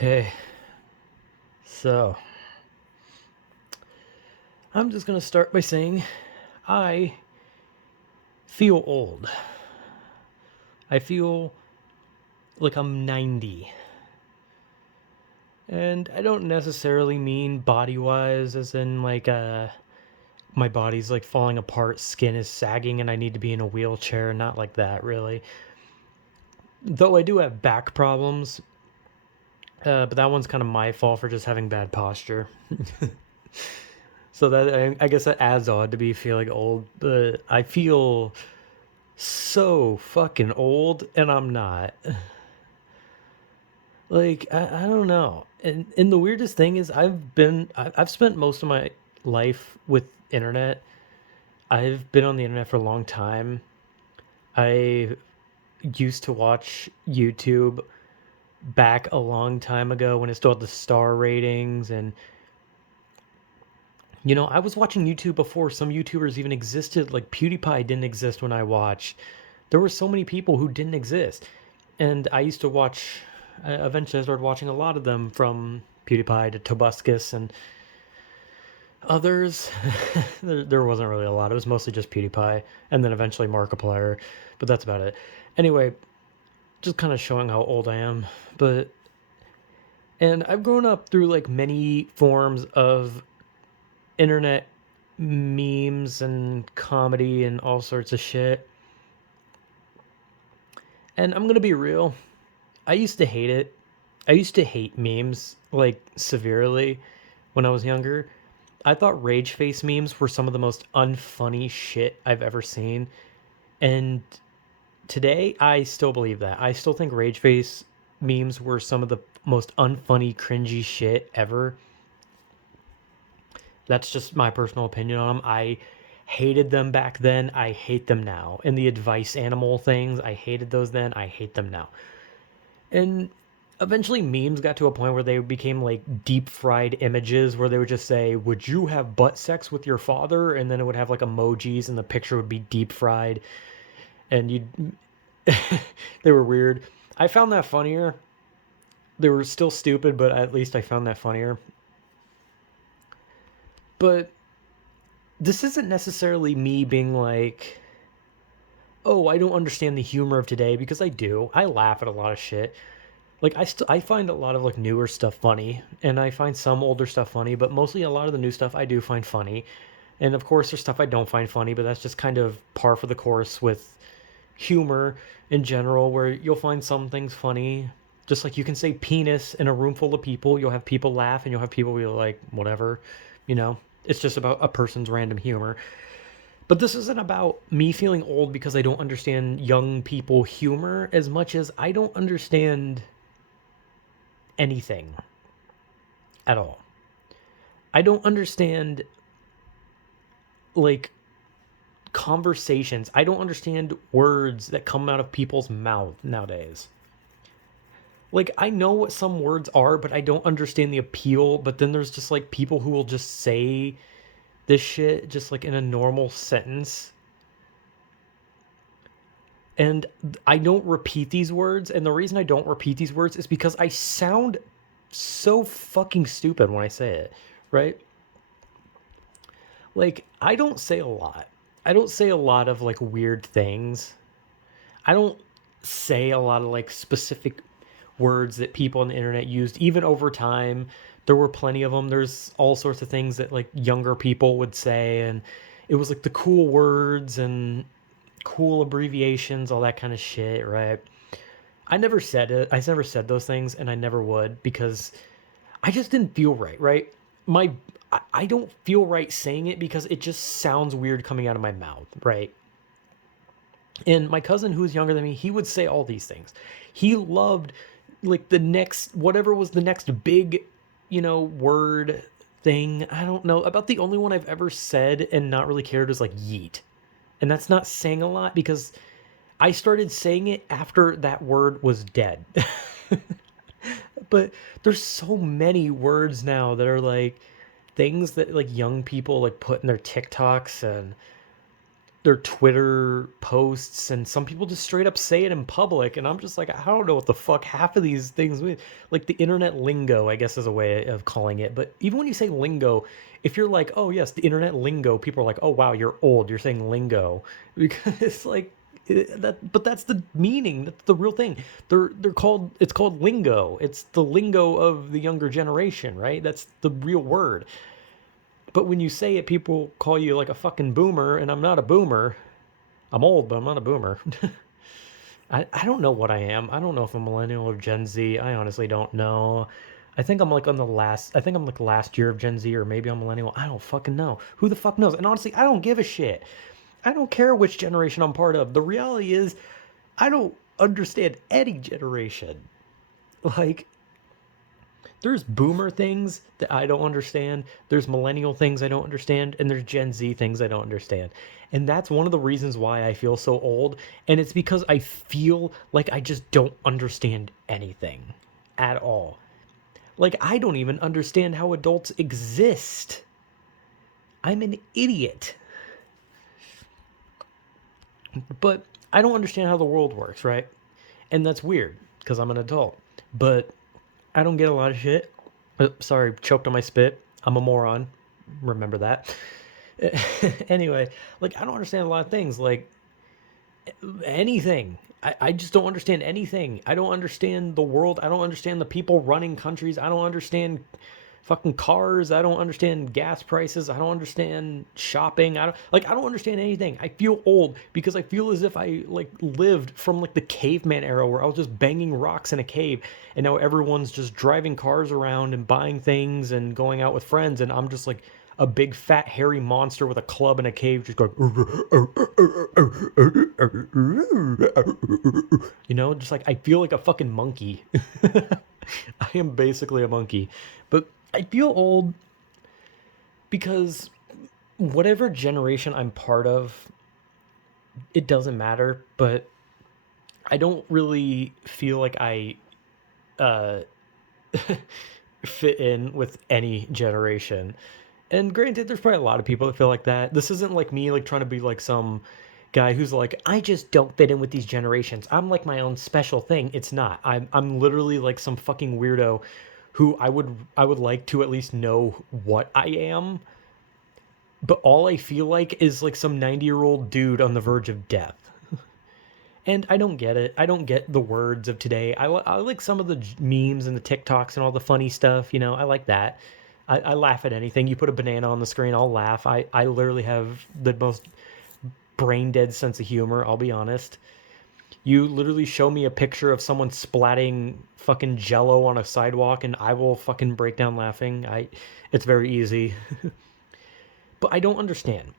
Hey, so I'm just gonna start by saying I feel old. I feel like I'm 90. And I don't necessarily mean body wise, as in my body's like falling apart, skin is sagging, and I need to be in a wheelchair. Not like that, really. Though I do have back problems, but that one's kind of my fault for just having bad posture. So I guess that adds on to me feeling old, but I feel so fucking old and I'm not. I don't know. And the weirdest thing is I've spent most of my life with internet. I've been on the internet for a long time. I used to watch YouTube back a long time ago when it still had the star ratings, and I was watching YouTube before some YouTubers even existed. Like PewDiePie didn't exist when I watched. There were so many people who didn't exist. And I used to watch, eventually I started watching a lot of them, from PewDiePie to Tobuscus and others. There wasn't really a lot. It was mostly just PewDiePie and then eventually Markiplier, but that's about it. Anyway, just kind of showing how old I am. And I've grown up through like many forms of internet memes and comedy and all sorts of shit. And I'm gonna be real. I used to hate it. I used to hate memes like severely when I was younger. I thought rage face memes were some of the most unfunny shit I've ever seen. And today I still believe that. I still think rage face memes were some of the most unfunny, cringy shit ever. That's just my personal opinion on them. I hated them back then. I hate them now. And the advice animal things, I hated those then. I hate them now. And eventually memes got to a point where they became like deep fried images where they would just say, "Would you have butt sex with your father?" And then it would have like emojis and the picture would be deep fried. And they were weird. I found that funnier. They were still stupid, but at least I found that funnier. But this isn't necessarily me being like, "Oh, I don't understand the humor of today," because I do. I laugh at a lot of shit. Like I find a lot of like newer stuff funny, and I find some older stuff funny, but mostly a lot of the new stuff I do find funny. And of course there's stuff I don't find funny, but that's just kind of par for the course with humor in general, where you'll find some things funny. Just like you can say penis in a room full of people, you'll have people laugh and you'll have people be like, whatever, you know? It's just about a person's random humor. But this isn't about me feeling old because I don't understand young people humor as much as I don't understand anything at all. I don't understand like conversations. I don't understand words that come out of people's mouth nowadays. Like I know what some words are, but I don't understand the appeal. But then there's just like people who will just say this shit just like in a normal sentence. And I don't repeat these words. And the reason I don't repeat these words is because I sound so fucking stupid when I say it, right? Like I don't say a lot. I don't say a lot of like weird things. I don't say a lot of like specific words that people on the internet used even over time. There were plenty of them. There's all sorts of things that like younger people would say, and it was like the cool words and cool abbreviations, all that kind of shit, right? I never said it. I never said those things, and I never would because I just didn't feel right, right? My I don't feel right saying it because it just sounds weird coming out of my mouth, right? And my cousin, who was younger than me, he would say all these things. He loved like the next whatever was the next big, word thing. I don't know. About the only one I've ever said and not really cared was like yeet. And that's not saying a lot because I started saying it after that word was dead. But there's so many words now that are like things that like young people like put in their TikToks, and their Twitter posts, and some people just straight up say it in public, and I'm just like, I don't know what the fuck half of these things mean. Like the internet lingo, I guess is a way of calling it. But even when you say lingo, if you're like, oh yes, the internet lingo, people are like, oh wow, you're old. You're saying lingo because it's like that. But that's the meaning. That's the real thing. They're called. It's called lingo. It's the lingo of the younger generation, right? That's the real word. But when you say it, people call you like a fucking boomer, and I'm not a boomer. I'm old, but I'm not a boomer. I don't know what I am. I don't know if I'm millennial or Gen Z. I honestly don't know. I think I'm like on the last. I think I'm like last year of Gen Z, or maybe I'm millennial. I don't fucking know. Who the fuck knows? And honestly, I don't give a shit. I don't care which generation I'm part of. The reality is, I don't understand any generation. Like, there's boomer things that I don't understand. There's millennial things I don't understand. And there's Gen Z things I don't understand. And that's one of the reasons why I feel so old. And it's because I feel like I just don't understand anything at all. Like, I don't even understand how adults exist. I'm an idiot. But I don't understand how the world works, right? And that's weird because I'm an adult. But I don't get a lot of shit. Sorry, choked on my spit. I'm a moron. Remember that. Anyway, like, I don't understand a lot of things. Like, anything. I just don't understand anything. I don't understand the world. I don't understand the people running countries. I don't understand fucking cars. I don't understand gas prices. I don't understand shopping. I don't understand anything. I feel old because I feel as if I like lived from like the caveman era where I was just banging rocks in a cave, and now everyone's just driving cars around and buying things and going out with friends, and I'm just like a big fat hairy monster with a club in a cave just going just like I feel like a fucking monkey. I am basically a monkey. But I feel old because whatever generation I'm part of, it doesn't matter, but I don't really feel like I uh fit in with any generation. And granted, there's probably a lot of people that feel like that. This isn't like me like trying to be like some guy who's like, I just don't fit in with these generations. I'm like my own special thing. It's not. I'm literally like some fucking weirdo who I would like to at least know what I am. But all I feel like is like some 90-year-old dude on the verge of death. And I don't get it. I don't get the words of today. I like some of the memes and the TikToks and all the funny stuff. I like that. I laugh at anything. You put a banana on the screen, I'll laugh. I literally have the most brain dead sense of humor, I'll be honest. You literally show me a picture of someone splatting fucking jello on a sidewalk and I will fucking break down laughing. It's very easy. But I don't understand.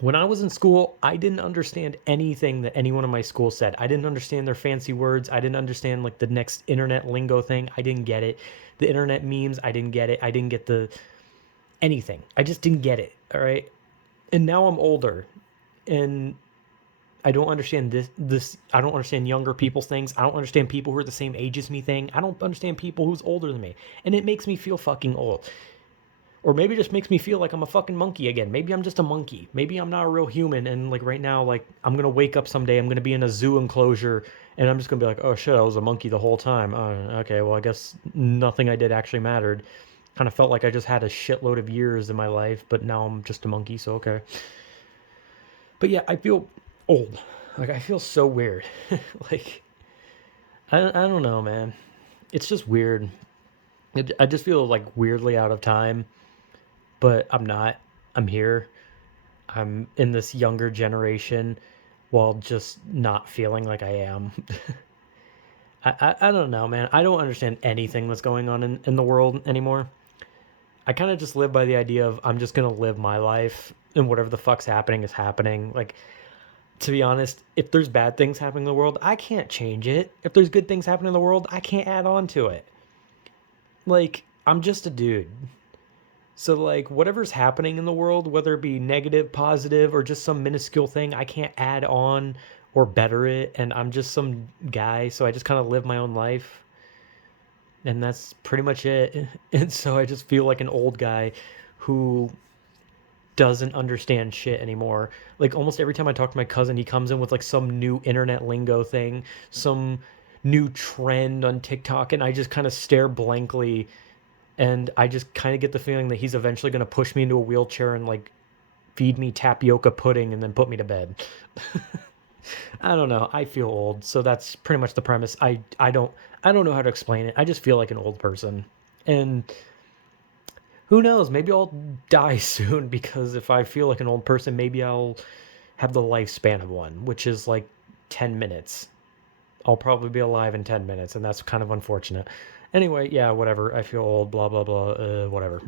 When I was in school, I didn't understand anything that anyone in my school said. I didn't understand their fancy words. I didn't understand like the next internet lingo thing. I didn't get it. The internet memes, I didn't get it. I didn't get the anything. I just didn't get it. All right. And now I'm older and I don't understand this I don't understand younger people's things. I don't understand people who are the same age as me thing. I don't understand people who's older than me. And it makes me feel fucking old. Or maybe it just makes me feel like I'm a fucking monkey again. Maybe I'm just a monkey. Maybe I'm not a real human. And like right now, like I'm going to wake up someday. I'm going to be in a zoo enclosure and I'm just going to be like, oh shit, I was a monkey the whole time. Okay, well, I guess nothing I did actually mattered. Kind of felt like I just had a shitload of years in my life, but now I'm just a monkey. So, okay. But yeah, I feel old. Like I feel so weird. Like, I don't know, man. It's just weird. I just feel like weirdly out of time. But I'm not. I'm here. I'm in this younger generation while just not feeling like I am. I don't know, man. I don't understand anything that's going on in the world anymore. I kind of just live by the idea of I'm just going to live my life and whatever the fuck's happening is happening. Like, to be honest, if there's bad things happening in the world, I can't change it. If there's good things happening in the world, I can't add on to it. Like, I'm just a dude. So, like, whatever's happening in the world, whether it be negative, positive, or just some minuscule thing, I can't add on or better it. And I'm just some guy, so I just kind of live my own life. And that's pretty much it. And so I just feel like an old guy who doesn't understand shit anymore. Like almost every time I talk to my cousin, he comes in with like some new internet lingo thing, some new trend on TikTok, and I just kind of stare blankly, and I just kind of get the feeling that he's eventually going to push me into a wheelchair and like feed me tapioca pudding and then put me to bed. I don't know. I feel old, so that's pretty much the premise. I don't know how to explain it. I just feel like an old person. And who knows, maybe I'll die soon because if I feel like an old person, maybe I'll have the lifespan of one, which is like 10 minutes. I'll probably be alive in 10 minutes, and that's kind of unfortunate. Anyway, yeah, whatever. I feel old, blah, blah, blah, whatever.